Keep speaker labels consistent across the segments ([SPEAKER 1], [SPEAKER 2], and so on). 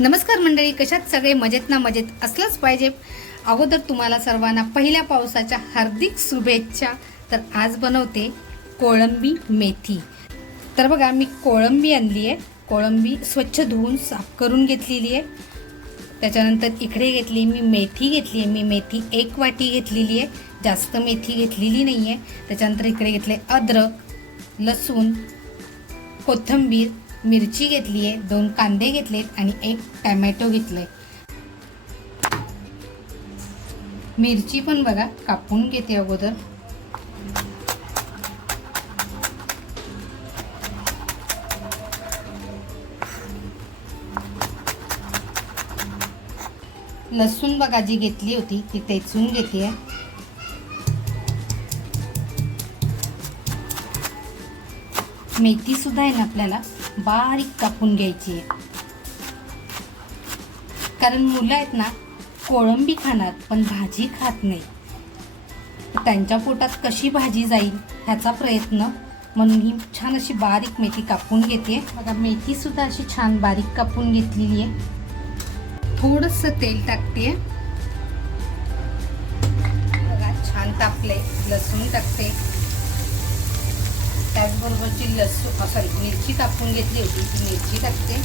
[SPEAKER 1] नमस्कार मंडळी कशात सगळे मजेत ना मजेत? असलंच पाहिजे. अगोदर तुम्हाला सर्वांना पहिल्या पावसाच्या हार्दिक शुभेच्छा. तर आज बनवते कोळंबी मेथी. तर बघा मी कोळंबी आणली आहे. कोळंबी स्वच्छ धुवून साफ करून घेतलेली आहे. त्याच्यानंतर इकडे घेतली मी मेथी घेतली आहे. मी मेथी एक वाटी घेतलेली आहे. जास्त मेथी घेतलेली नाही आहे त्याच्यानंतर इकडे घेतले अद्रक लसूण कोथिंबीर मिरची घेतली आहे दोन कांदे घेतलेत आणि एक टॅमॅटो घेतले मिरची पण बघा कापून घेते अगोदर. लसूण बघा जी घेतली होती ती तेचून घेते. मेथी सुद्धा आहे ना आपल्याला? बारीक कापून घ्यायची. आहे कारण मुलं आहेत ना कोळंबी खाणार पण भाजी खात नाही. त्यांच्या पोटात कशी भाजी जाईल ह्याचा प्रयत्न म्हणून ही छान अशी बारीक मेथी कापून घेते. बघा मेथी सुद्धा अशी छान बारीक कापून घेतलेली आहे. थोडंसं तेल टाकते. बघा छान तापले लसूण टाकते. त्याचबरोबरची लसूण सॉरी मिरची कापून घेतली होती ती मिरची टाकते.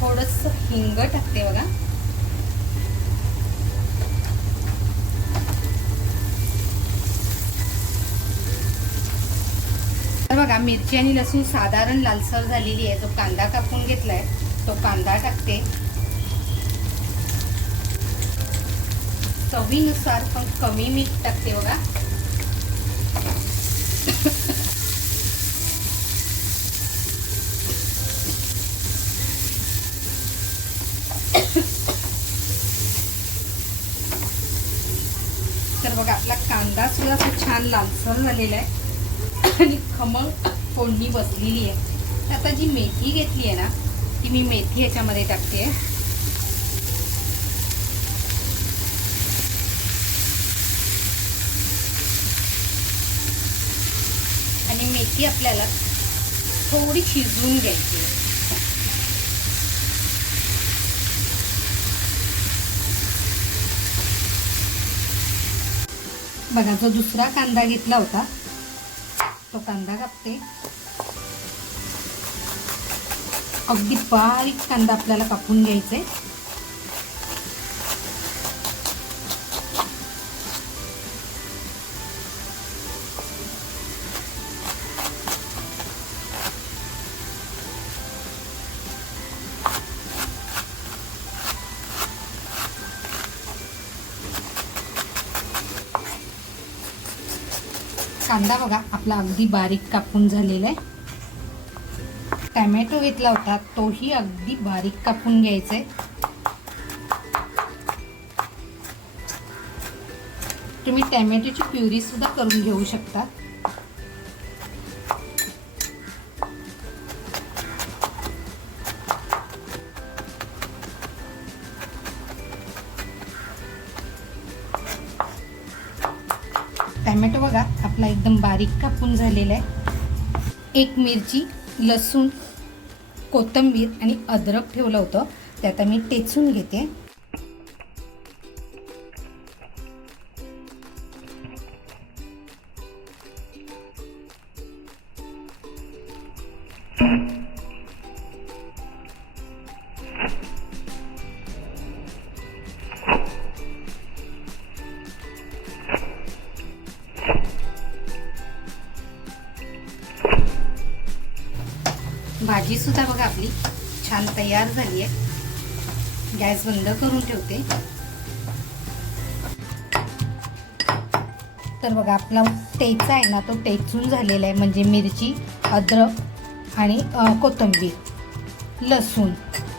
[SPEAKER 1] थोडंसं हिंग टाकते बघा. बघा मिरची आणि लसूण साधारण लालसर झालेली आहे. जो कांदा कापून घेतलाय तो कांदा टाकते. चवीनुसार पण कमी मीठ टाकते बघा. तर बघा आपला कांदा सुद्धा असं छान लालसर झालेला आहे. आणि खमंग फोडणी बसलेली आहे आता जी मेथी घेतली आहे ना ती मी मेथी याच्यामध्ये टाकते. आणि मेथी आपल्याला थोडी शिजवून घ्यायची बघा जो दुसरा कांदा घेतला होता तो कांदा कापते अगदी बारीक कांदा आपल्याला कापून घ्यायचा. आहे कांदा बघा आपला अगदी बारीक कापून झालेला आहे. टॅमॅटो घेतला होता तोही अगदी बारीक कापून घ्यायचा आहे तुम्ही टॅमॅटोची प्युरी सुद्धा करून घेऊ शकता. झालेला आहे. एक मिरची लसूण कोथिंबीर आणि अद्रक ठेवलं होतं. ते आता मी टेचून घेते. भाजीसुद्धा बघा आपली छान तयार झाली आहे. गॅस बंद करून ठेवते. तर बघा आपला टेचा आहे ना तो टेचून झालेला आहे. म्हणजे मिरची अद्रक आणि कोथंबीर कोथिंबीर लसूण.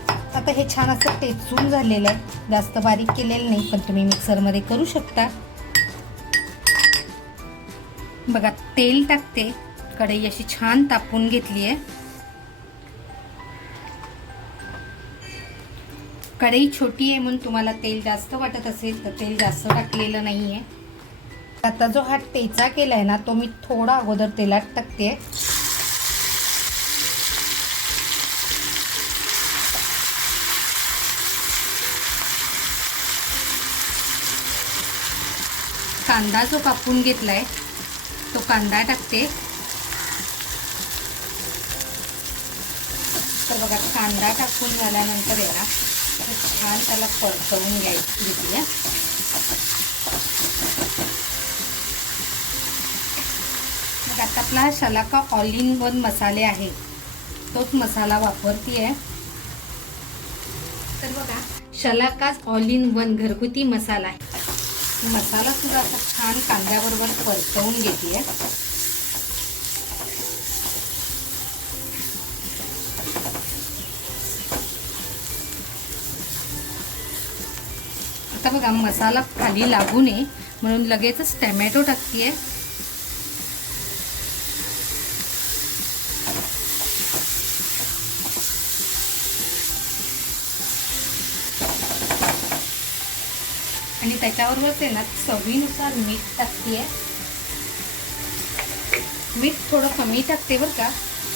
[SPEAKER 1] आता हे छान असं टेचून झालेलं आहे. जास्त बारीक केलेलं नाही पण तुम्ही मिक्सरमध्ये करू शकता. बघा तेल टाकते. कढई अशी छान तापून घेतली आहे. कढई छोटी आहे म्हणून तुम्हाला तेल जास्त वाटत असेल तर तेल जास्त टाकलेलं नाही आहे आता जो हा टेचा केला आहे ना तो मी थोडा अगोदर तेलात टाकते. कांदा जो कापून घेतलाय तो कांदा टाकते. तर बघा कांदा टाकून झाल्यानंतर आहे ना छान त्याला परतवून घ्यायची घेतल्या. मग आता आपला हा शलाका ऑल इन वन मसाले आहे. तोच मसाला वापरती आहे तर बघा शलाकाच ऑल इन वन घरगुती मसाला आहे. मसाला सुद्धा असा छान कांद्याबरोबर परतवून घेते आहे बघा मसाला खाली लागू नये. म्हणून लगेचच टॅमॅटो टाकते आणि त्याच्याबरोबरच आहे ना चवीनुसार मीठ टाकते मीठ थोडं कमी टाकते बरं का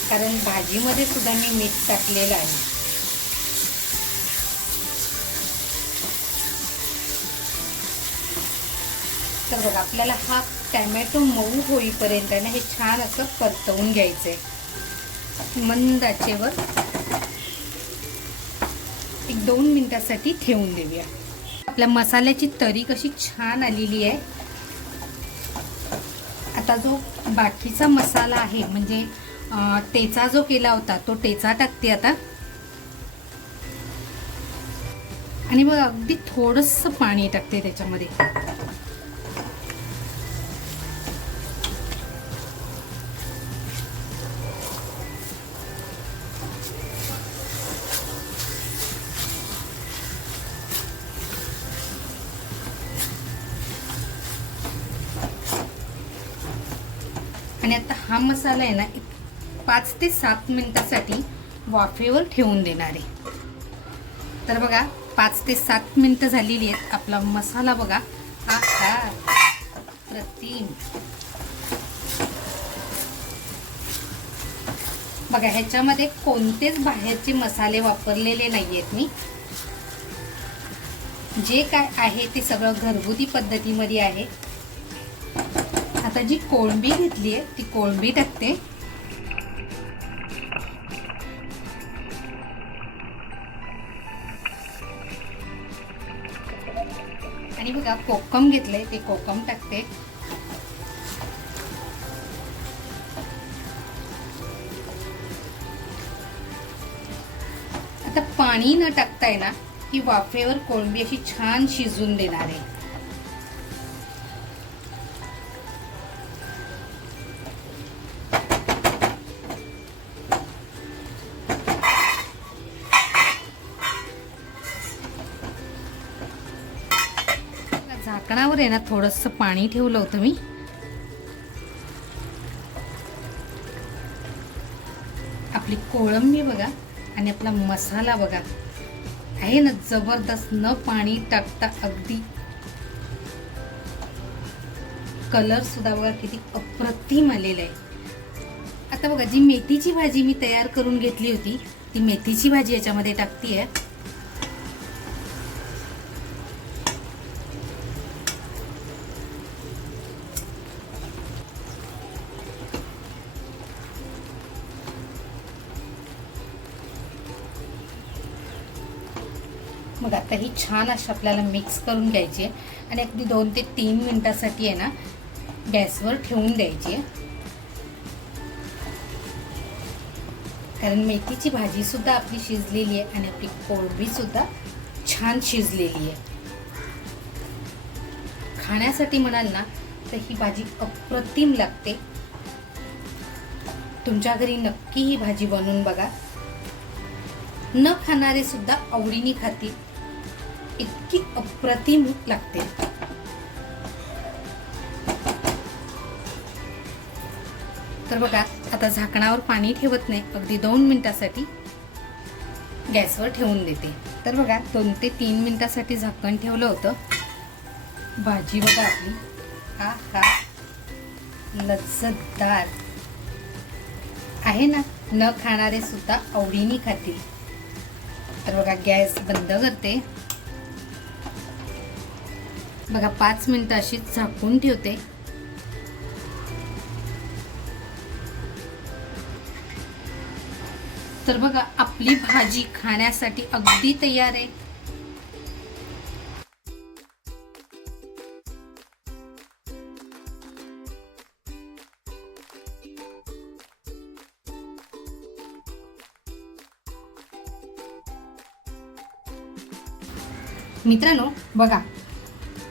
[SPEAKER 1] कारण भाजीमध्ये सुद्धा मी मीठ टाकलेलं आहे. तर बघा आपल्याला हा टॅमॅटो मऊ होईपर्यंत ना हे छान असं परतवून घ्यायचं मंद आचेवर एक दोन मिनटासाठी ठेवून देऊया. आपल्या मसाल्याची तरी कशी छान आलेली आहे. आता जो बाकीचा मसाला आहे म्हणजे टेचा जो केला होता तो टेचा टाकते आता. आणि मग अगदी थोडंसं पाणी टाकते त्याच्यामध्ये. आणि आता हा मसाला आहे ना एक पाच ते सात मिनिटासाठी वाफेवर ठेवून देणार आहे. तर बघा पाच ते सात मिनटं झालेली आहेत. आपला मसाला बघा. हा हा प्रतिम. बघा ह्याच्यामध्ये कोणतेच बाहेरचे मसाले वापरलेले नाही आहेत मी. जे काय आहे ते सगळं घरगुती पद्धतीमध्ये आहे. आता जी कोळंबी घेतली आहे ती कोळंबी टाकते. आणि बघा कोकम घेतलंय ते कोकम टाकते. आता पाणी न टाकताय ना ही वाफेवर कोळंबी अशी छान शिजून देणार आहे. आहे ना थोडंसं पाणी ठेवलं होतं मी. आपली कोळंबी बघा आणि आपला मसाला बघा. आहे ना जबरदस्त न पाणी टाकता अगदी. कलर सुद्धा बघा किती अप्रतिम आलेला आहे. आता बघा जी मेथीची भाजी मी तयार करून घेतली होती ती मेथीची भाजी याच्यामध्ये टाकती आहे आता ही छान अशी आपल्याला मिक्स करून घ्यायची आहे. आणि अगदी दोन ते तीन मिनटासाठी आहे ना गॅसवर ठेवून द्यायची आहे. कारण मेथीची भाजीसुद्धा आपली शिजलेली आहे आणि आपली कोळबीसुद्धा छान शिजलेली आहे. खाण्यासाठी म्हणाल ना तर ही भाजी अप्रतिम लागते. तुमच्या घरी नक्की ही भाजी बनवून बघा. न खाणारे सुद्धा आवडीने खातील. इतकी अप्रतिम लागते. तर बघा आता झाकणावर पाणी ठेवत नाही अगदी दोन मिनिटासाठी गॅसवर ठेवून देते. तर बघा दोन ते तीन मिनिटासाठी झाकण ठेवलं होतं. भाजी बघा आपली. हा हा. लज्जतदार. आहे ना? न खाणारे सुद्धा आवडीने खातील. तर बघा गॅस बंद करते. बघा पाच मिनिटं अशीच झाकून ठेवते. तर बघा आपली भाजी खाण्यासाठी अगदी तयार आहे. मित्रांनो बघा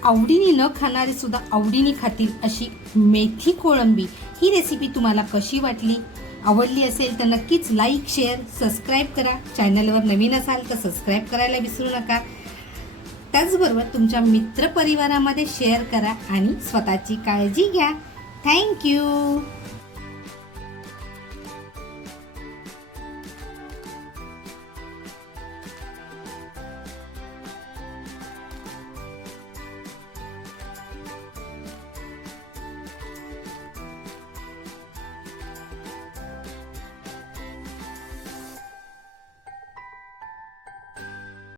[SPEAKER 1] आवडीने न खाणारे सुद्धा आवडीने खातील अशी मेथी कोळंबी. ही रेसिपी तुम्हाला कशी वाटली? आवडली असेल तर नक्कीच लाईक शेअर सबस्क्राईब करा. चॅनलवर नवीन असाल तर सबस्क्राईब करायला विसरू नका. त्याचबरोबर तुमच्या मित्रपरिवारामध्ये शेअर करा आणि स्वतःची काळजी घ्या. थँक्यू